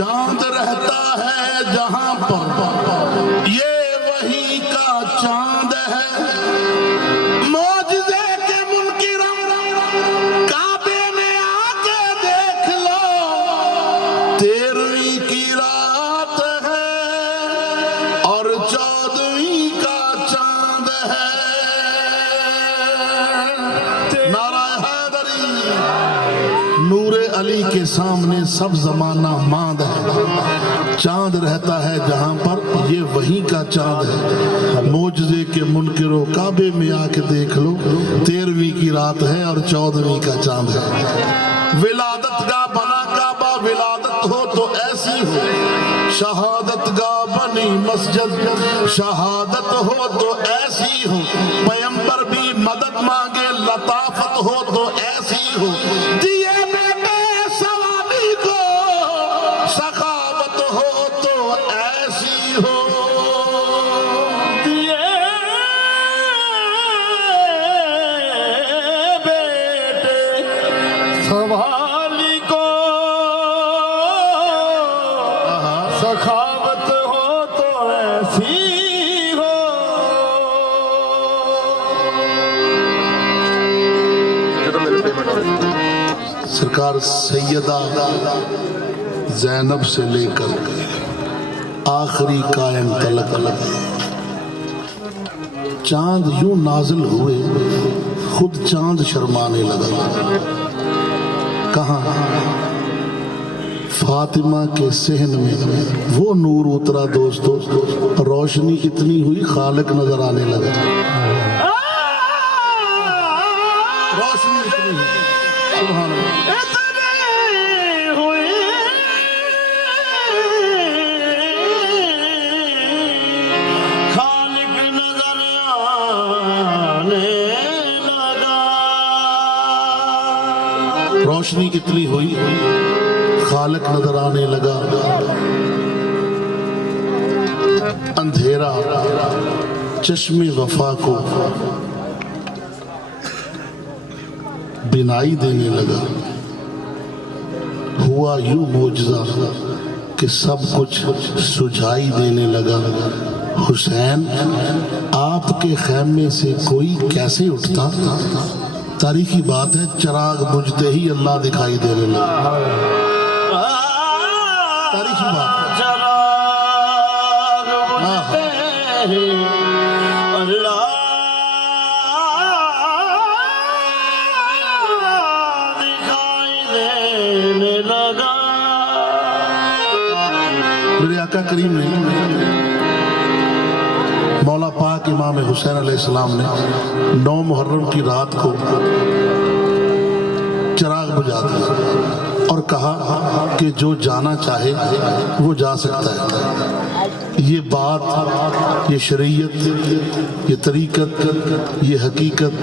चांद रहता है जहां पर ये वही का चांद है। मौजज़े के मुनकिरम काबे में आके देख लो, 13वीं की रात है और 14वीं का चांद है। नाराए हैदरी। नूरे अली के सामने सब जमाना मांद है। चांद रहता है जहां पर ये वहीं का चांद है। मौजज़े के मुनकिरों काबे में आके देख लो, 13वीं की रात है और 14वीं का चांद है। विलादत गा बना काबा, विलादत हो तो ऐसी हो। शहादत गा बनी मस्जिद, शहादत हो तो ऐसी हो। पैगंबर भी मदद मांगे, लताफत हो तो ऐसी हो। सखावत हो तो ऐसी हो। सरकार सैयदा ज़ैनब से लेकर आखिरी कायम तलक चांद यूं नाजिल हुए, खुद चांद शर्माने लगा। कहाँ? फातिमा के सहन में वो नूर उतरा दोस्तों, रोशनी इतनी हुई खालिक नजर आने लगा। कितनी है, सुभान अल्लाह। इतने हुए खालिक नजर आने लगा। रोशनी कितनी हुई, खालिक नजर आने लगा। अंधेरा चश्मे वफा को बिनाई देने लगा। हुआ यूं मोजज़ा कि सब कुछ सुझाई देने लगा। हुसैन आपके खैमे से कोई कैसे उठता, तारीखी बात है, चिराग बुझते ही अल्लाह दिखाई देने लगा। तारीखी बात है। चिराग बुझते ही अल्लाह दिखाई देने लगा। मेरे आका करीम ने, मौला पाक इमाम हुसैन अलैहिस्सलाम ने 9 मुहर्रम की रात को चिराग बुझा दिया और कहा कि जो जाना चाहे वो जा सकता है। ये बात, ये शरीयत, ये तरीकत, ये हकीकत,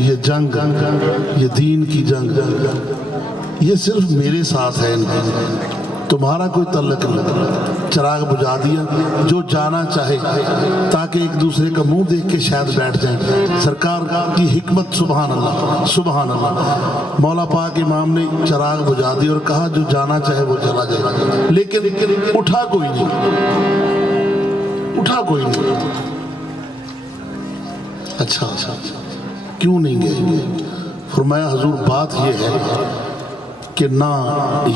ये जंग, ये दीन की जंग, ये सिर्फ मेरे साथ है, इनकी तुम्हारा कोई तल्लक नहीं। चिराग बुझा दिया, जो जाना चाहे, ताकि एक दूसरे का मुंह देख के शायद बैठ जाए। सरकार की हिकमत, सुभान अल्लाह, सुभान अल्लाह। मौला पाक इमाम ने चिराग बुझा दिया और कहा जो जाना चाहे वो चला जाए, लेकिन उठा कोई नहीं, उठा कोई नहीं। अच्छा क्यों नहीं गए? फरमाया हुजूर बात ये है कि ना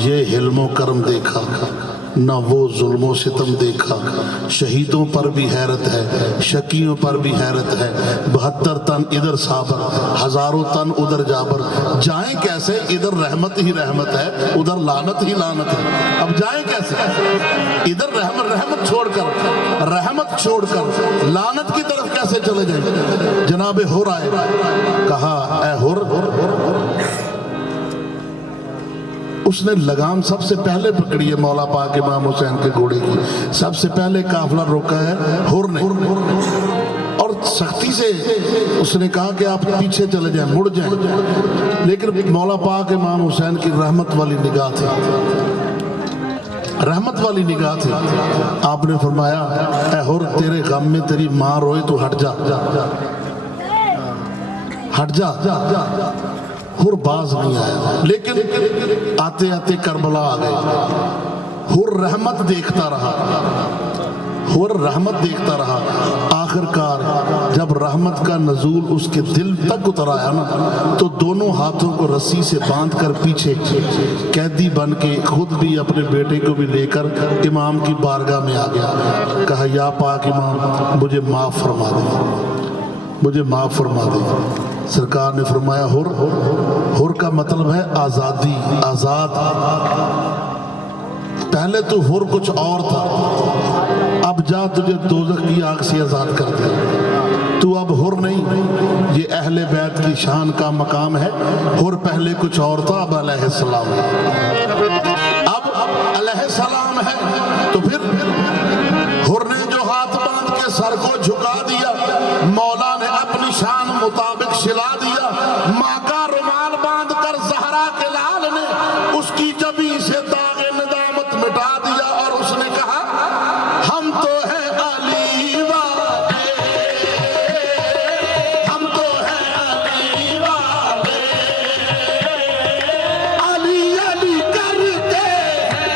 ये हिल्मो करम देखा, ना वो जुल्मो सितम देखा। शहीदों पर भी हैरत है, शकीयों पर भी हैरत है। 72 तन इधर साबर, हजारों तन उधर जाबर। जाएं कैसे? इधर रहमत ही रहमत है, उधर लानत ही लानत है। अब जाएं कैसे? इधर रहमत छोड़कर, रहमत छोड़कर लानत की तरफ कैसे चले जाएं? जनाबे हुर आए, कहा ऐ हुर, उसने लगाम सबसे पहले पकड़ी है मौला पाक इमाम हुसैन के घोड़े की। सबसे पहले काफिला रोका है हुर ने, और सख्ती से उसने कहा कि आप पीछे चले जाएं, मुड़ जाएं। लेकिन मौला पाक इमाम हुसैन की रहमत वाली निगाह थी, रहमत वाली निगाह थी। आपने फरमाया ऐ हुर, तेरे गम में तेरी माँ रोए तो हट जा, हट जा। हुर बाज नहीं आया, लेकिन आते आते करबला आ गए। हुर रहमत देखता रहा, हुर रहमत देखता रहा। आखिरकार जब रहमत का नजूल उसके दिल तक उतर आया ना, तो दोनों हाथों को रस्सी से बांधकर पीछे कैदी बन के खुद भी अपने बेटे को भी लेकर इमाम की बारगाह में आ गया। कहा या पाक इमाम, मुझे माफ फरमा दे, मुझे माफ फरमा दे। सरकार ने फरमाया हुर, हुर का मतलब है आजादी, आजाद। पहले तो हुर कुछ और था, अब जा तुझे दोज़ख की आग से आजाद कर दिया। तू अब हुर नहीं, ये अहले बैत की शान का मकाम है। हुर पहले कुछ और था, अब अलैहिस्सलाम है। अब अलैहिस्सलाम है तो फिर हुर ने जो हाथ बांध के सर को झुका दिया, मौला ने अपनी शान मुताबिक सिला दिया। माँ का रुमाल बांध कर ज़हरा के लाल ने उसकी जबी से दागे नदामत मिटा दिया और उसने कहा हम तो हैं अली वाले, हम तो हैं अली वाले, अली अली करते हैं,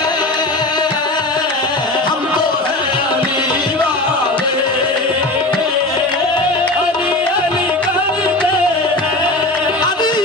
हम तो हैं अली वाले, अली अली करते हैं, अली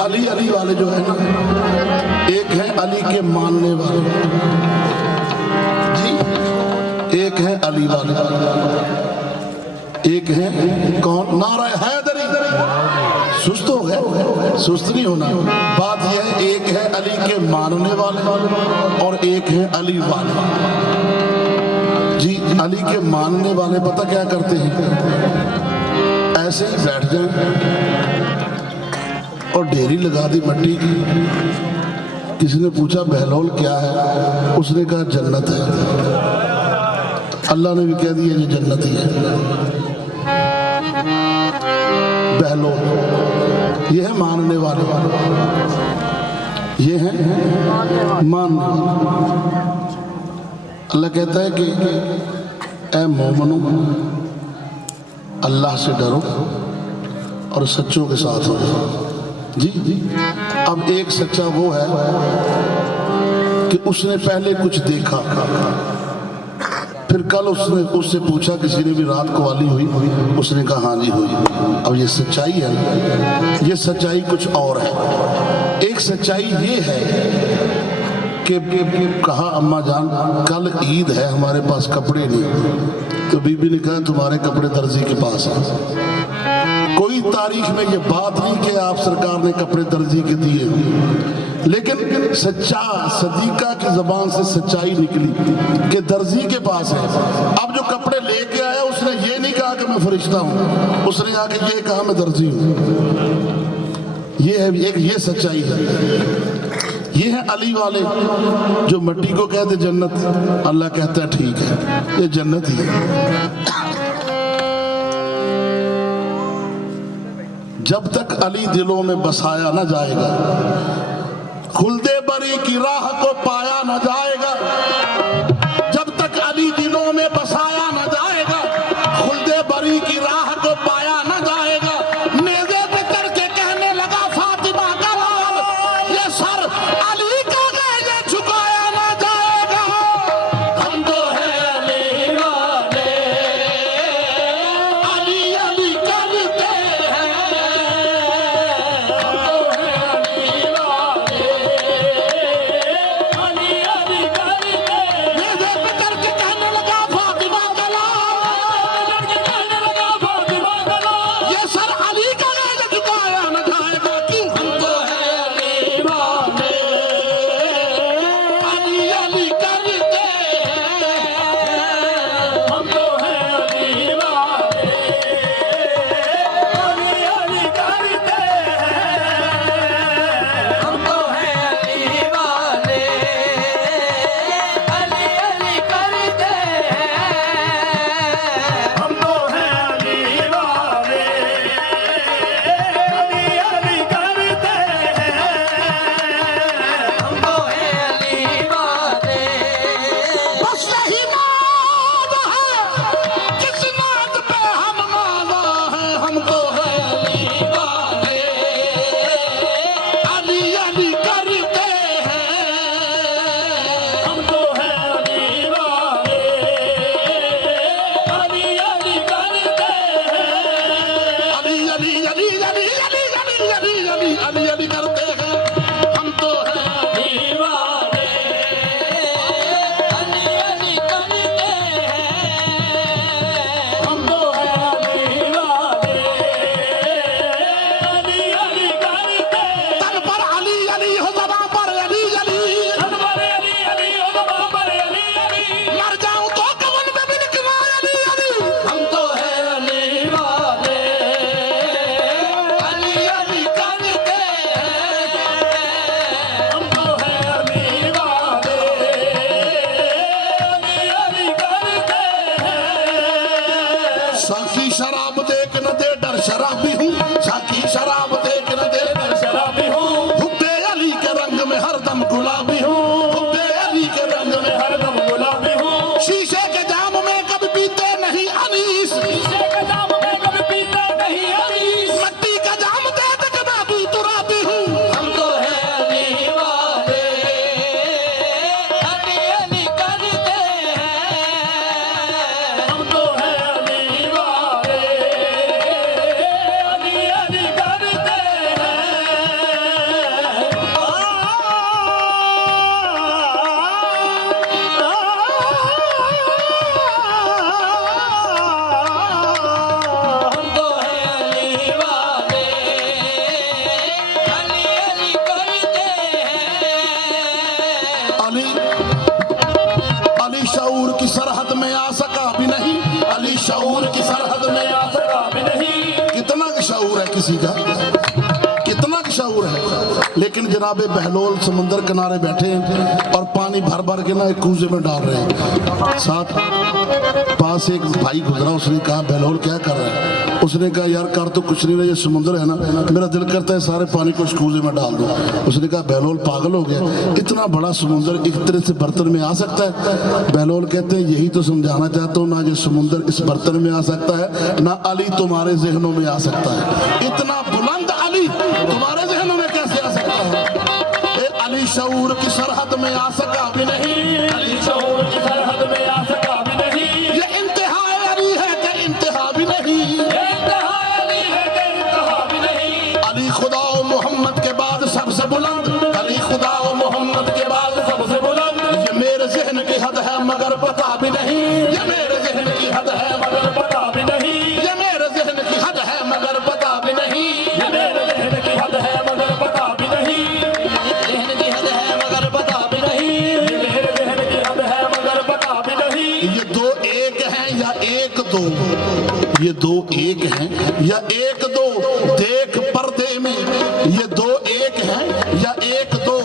अली अली वाले जो है ना, एक है अली के मानने वाले जी, एक है अली वाले, एक है कौन, नारा हैदरी। सुस्त हो गए, सुस्त नहीं होना। बात यह है, एक है अली के मानने वाले और एक है अली वाले जी। अली के मानने वाले पता क्या करते हैं, ऐसे ही बैठ जाए और ढेरी लगा दी मट्टी की। किसी ने पूछा बहलोल क्या है, उसने कहा जन्नत है। अल्लाह ने भी कह दिया ये जन्नत ही है। बहलोल ये है मानने वाले, ये है मानने वाले। अल्लाह कहता है कि ऐ मोमनो अल्लाह से डरो और सच्चों के साथ हो जी। अब एक सच्चा वो है कि उसने पहले कुछ देखा, फिर कल उससे पूछा किसी ने भी रात को वाली हुई, उसने कहा हाँ जी हुई। अब ये सच्चाई है ना, ये सच्चाई कुछ और है। एक सच्चाई ये है कि कहा अम्मा जान कल ईद है, हमारे पास कपड़े नहीं, तो बीबी ने कहा तुम्हारे कपड़े दर्जी के पास हैं। कोई तारीख में ये बात नहीं कि आप सरकार ने कपड़े दर्जी के दिए, लेकिन सच्चा सदीका की जबान से सच्चाई निकली कि दर्जी के पास है। अब जो कपड़े लेके आया उसने ये नहीं कहा कि मैं फरिश्ता हूं, उसने आके ये कहा मैं दर्जी हूं। ये है एक, ये सच्चाई है। ये है अली वाले जो मट्टी को कहते जन्नत, अल्लाह कहता है ठीक है ये जन्नत ही है। जब तक अली दिलों में बसाया ना जाएगा, खुल्दे बरी की राह को पाया न जाएगा। जब तक अली दिलों में बसाया न जाएगा, खुल्दे बरी की राह को पाया न जाएगा। नेज़े पे चढ़ के कहने लगा फातिमा का लाल, ये सर अली का है ये झुकाया न जाएगा। हम तो है अली वाले, अली अली करते हैं। हम तो है अली वाले, आ सका भी नहीं, अली शऊर की सरहद में आ सका भी नहीं। कितना शऊर है किसी का, कितना शऊर है। लेकिन जनाबे बहलोल समुंदर किनारे बैठे हैं और पानी भर भर के ना एक कूजे में डाल रहे हैं। साथ पास एक भाई गुजरा, उसने कहा बहलोल क्या कर रहा है? उसने कहा यार कर तो कुछ नहीं रहा, ये समुंदर है ना, मेरा दिल करता है सारे पानी को इस कूजे में डाल दो। उसने कहा बहलोल पागल हो गया, इतना बड़ा समुंदर एक तरह से बर्तन में आ सकता है? बहलोल कहते हैं यही तो समझाना चाहता हूँ, ना ये समुंदर इस बर्तन में आ सकता है, ना अली तुम्हारे जहनों में आ सकता है। इतना बुलंद अली तुम्हारे जहनों में कैसे आ सकता है? अली शऊर की सरहद में आ सका भी नहीं, अली शऊर की सरहद में आ सका भी नहीं। ये इंतहा अली है कि इंतहा भी नहीं, इंतहा अली है कि इंतहा भी नहीं। अली खुदा और मोहम्मद के बाद सबसे बुलंद, अली खुदा और मोहम्मद के बाद सबसे बुलंद। ये मेरे जहन की हद है मगर पता भी नहीं, ये मेरे जहन की हद है मगर पता भी नहीं, ये मेरे जहन की हद है मगर पता भी नहीं, ये मेरे जहन की हद है मगर पता भी नहीं, जहन की हद है मगर पता भी नहीं, ये मेरे जहन की हद है मगर पता भी नहीं। ये दो एक हैं या एक दो, ये दो एक हैं या एक दो, देख पर्दे में ये दो एक हैं या एक दो,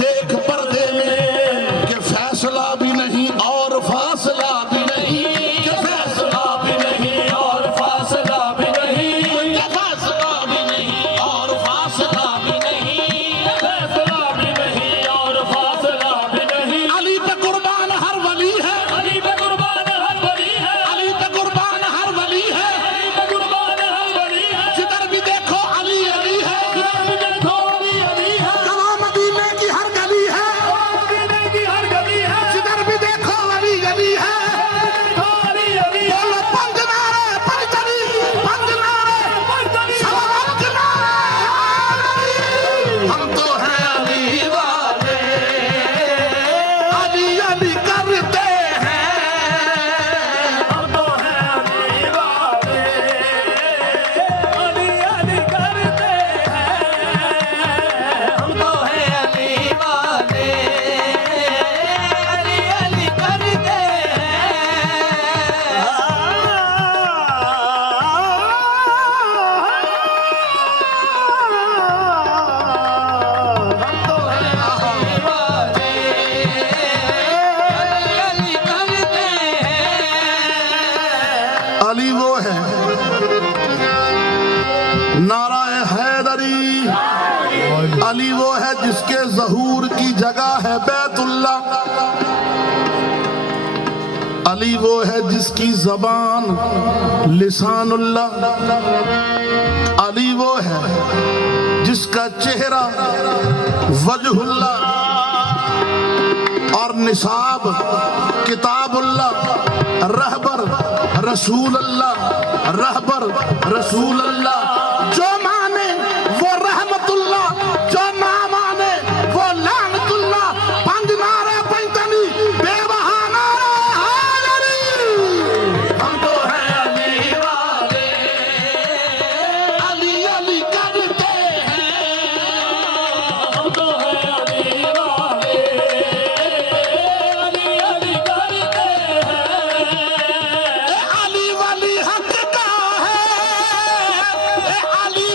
देख पर्दे में कि फैसला भी नहीं और फासला भी नहीं, कि फैसला भी नहीं और फासला भी नहीं, कि फैसला भी नहीं और फासला भी नहीं, फैसला भी नहीं और फासला भी नहीं। अली पे कुर्बान हर वली है, अली पे कुर्बान हर वली है, अली पे कुर्बान हर वली है, अली पे कुर्बान हर वली है। जिधर भी देखो अली अली है, जिधर भी देखो अली अली है। कहाँ मदीने की हर गली है, मदीने की हर गली है, जिधर भी देखो अली अली है, अली अली है। बोलो पंज नारे पंजरी, पंज नारे पंजरी, सलावत नारे अली। हम तो हैं अली वाले, अली अली करते हैं, हम तो हैं अली वाले, अली अली करते हैं, हम तो हैं अली वाले, अली अली करते हैं। अली वो है, नाराए हैदरी। अली वो है जिसके ज़हूर की जगह है बैतुल्ला। अली वो है जिसकी जबान लिसानुल्लाह। अली वो है जिसका चेहरा वजहुल्लाह और निसाब किताबुल्लाह। रहबर रसूल अल्लाह, रहबर रसूल अल्लाह। जो माने वो रहमतुल्लाह, जो ना माने वो लानतुल्लाह। पंज नारे पैंतनी बेबहाना हम तो हैं अली वाले, अली अली करते हैं, हम तो हैं अली वाले, अली अली करते हैं। अली वली हक का है, अली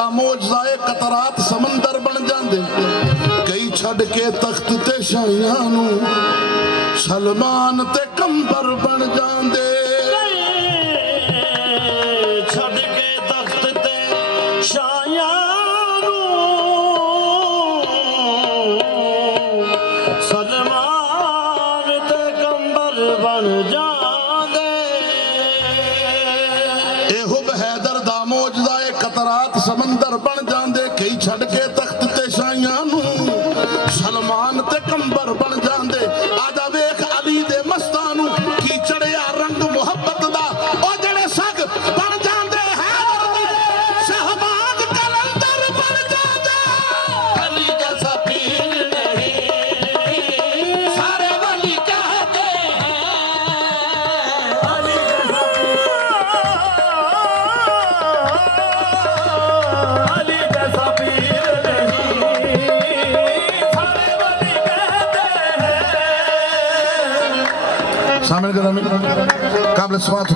दा मौजज़ाए कतरात समंदर बन जांदे कई छड़ के तख्त ते शाहियां नू सलमान ते कंबर बन जांदे छड़ के तख्त ते शाहियां नू सलमान ते कंबर बन जांदे एहुब हैदर दा मौजज़ाए कतरात समंदर बन जांदे कई छड़ के तख्त ते शाहियां नू सलमान ते कंबर बन जांदे आजा वेख अली दे मस्तां नू की चढ़िया रंग मुहब्बत दा ओ जड़े सग बन जांदे है शहबाज कलंदर बन जांदे अली जैसा पीर नहीं सारे वली कहते हैं अली जैसा अली जैसा पीर नहीं सारे वली कहते हैं शामिल करामी काबिल स्वात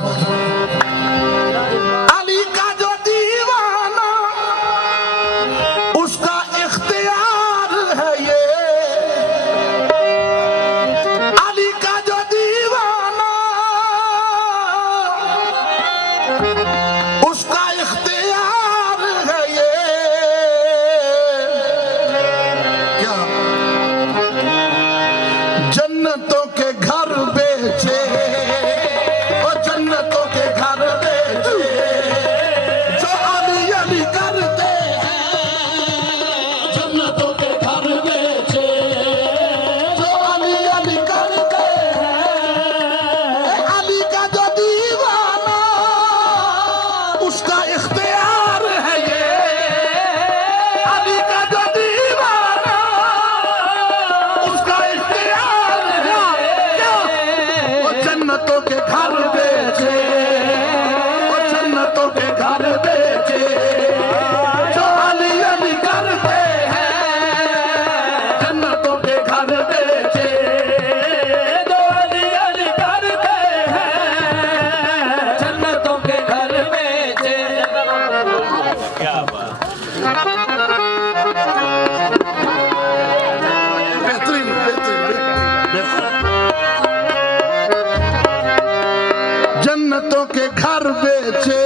अली का जो दीवाना उसका इख्तियार है ये अली का जो दीवाना उसका इख्तियार है ये क्या जन्नतों के घर बेचे और जन्नतों के घर बेचे जो अली अली करते हैं जन्नतों के घर बेचे जो अली अली करते हैं अली का जो दीवाना उसका इख्तियार है ये अली का जो दीवाना उसका इख्तियार है क्या वो जन्नतों के घर बेचे वो जन्नतों के घर बेचे जो अली अली करते हैं जन्नतों के घर बेचे जो अली अली करते हैं जन्नतों के घर बेचे क्या बात बेहतरीन जन्नतों के घर बेचे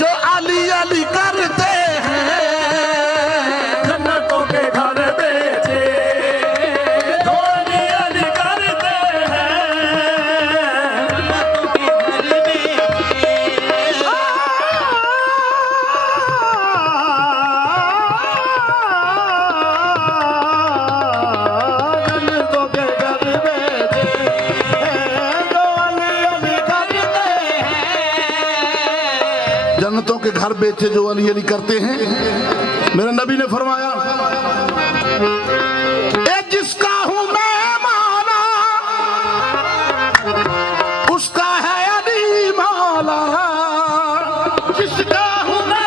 जो अली अली करते हैं जन्नतों के घर बेचे जो अली अली करते हैं जन्नतों के घर बेचे जन्नतों के घर बेचे जो अली अली करते हैं जन्नतों के घर बेचे जो अली अली करते हैं मेरे नबी ने फरमाया ए जिसका हूं मैं मौला उसका है अली मौला जिसका हूं मैं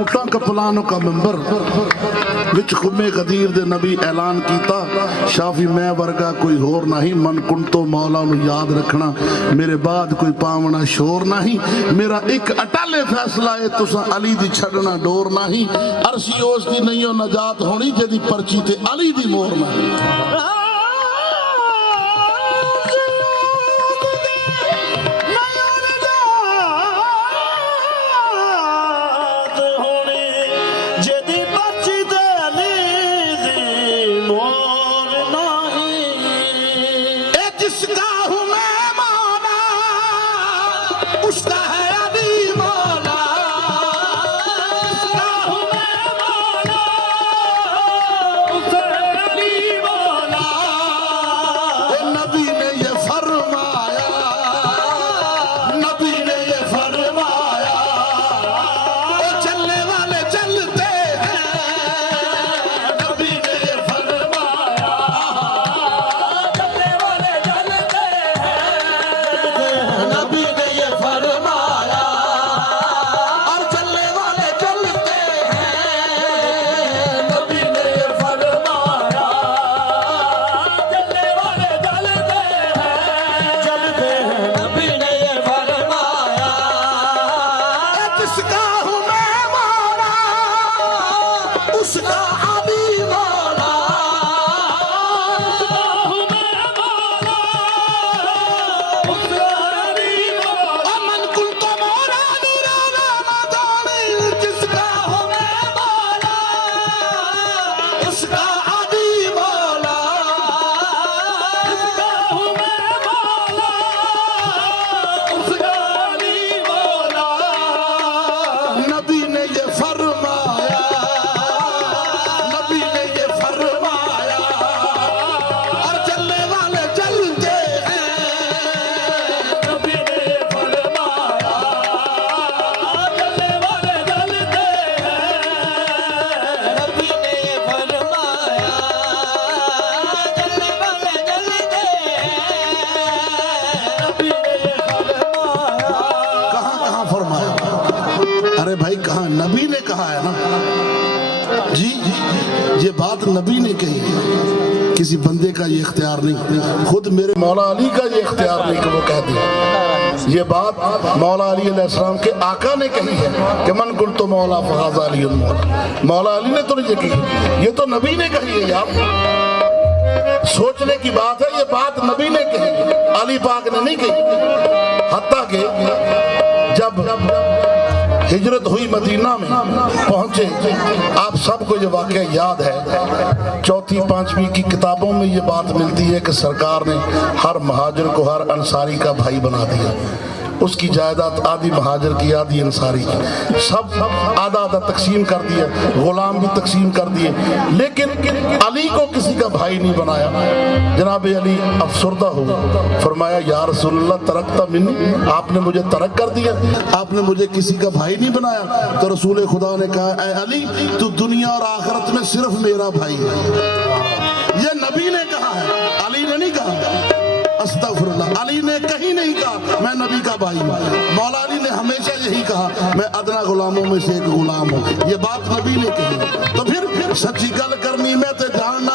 ऊंटा कपलानों का मंबर विच खुमे कदीर दे नबी ऐलान कीता शाफी मैं वर्गा कोई होर नहीं मन कुन तो मौला नु याद रखना मेरे बाद कोई पावना शोर नहीं मेरा एक अटल फैसला है तुसा अली दी छड़ना डोर नहीं अरशी उस दी नहीं हो नजात होनी जेदी पर्ची ते अली दी मोहर नहीं जिसका हूं मैं मौला उसका है अली मौला जिसका हूं मैं मौला उसका है अली मौला नबी ने कही है, किसी बंदे का ये इख्तियार नहीं, खुद मेरे मौला अली का ये इख्तियार नहीं कि वो कह दे। ये बात मौला अली अलैहिस्सलाम के आका ने कही है कि मन कुल तो मौला फहाज़ा अली मौला, मौला अली ने तो नहीं कही, ये तो नबी ने कही है यार। सोचने की बात है, ये बात नबी ने कही, अली पाक ने नहीं कही। हत्ता के जब हिजरत हुई मदीना में पहुंचे, आप सबको ये वाक़या याद है, चौथी पांचवी की किताबों में ये बात मिलती है कि सरकार ने हर महाजिर को हर अंसारी का भाई बना दिया। उसकी जायदाद आधी महाजिर की आधी अंसारी की, सब आधा आधा तकसीम कर दिया, गुलाम भी तकसीम कर दिए, लेकिन अली को किसी का भाई नहीं बनाया। जनाब अली अफसरदा हुआ, फरमाया या रसूलल्लाह तरकता मिन्नी, आपने मुझे तरक कर दिया, आपने मुझे किसी का भाई नहीं बनाया। तो रसूल खुदा ने कहा, ऐ अली तू दुनिया और आखिरत में सिर्फ मेरा भाई है। ये नबी ने कहा है, अली ने नहीं कहा। अस्तगफिरुल्लाह, अली ने कहीं नहीं कहा मैं नबी का भाई हूं। मौला अली ने हमेशा यही कहा मैं अदना गुलामों में से एक गुलाम हूं। ये बात नबी ने कही। तो फिर सच्ची गल करनी मैं ते जानना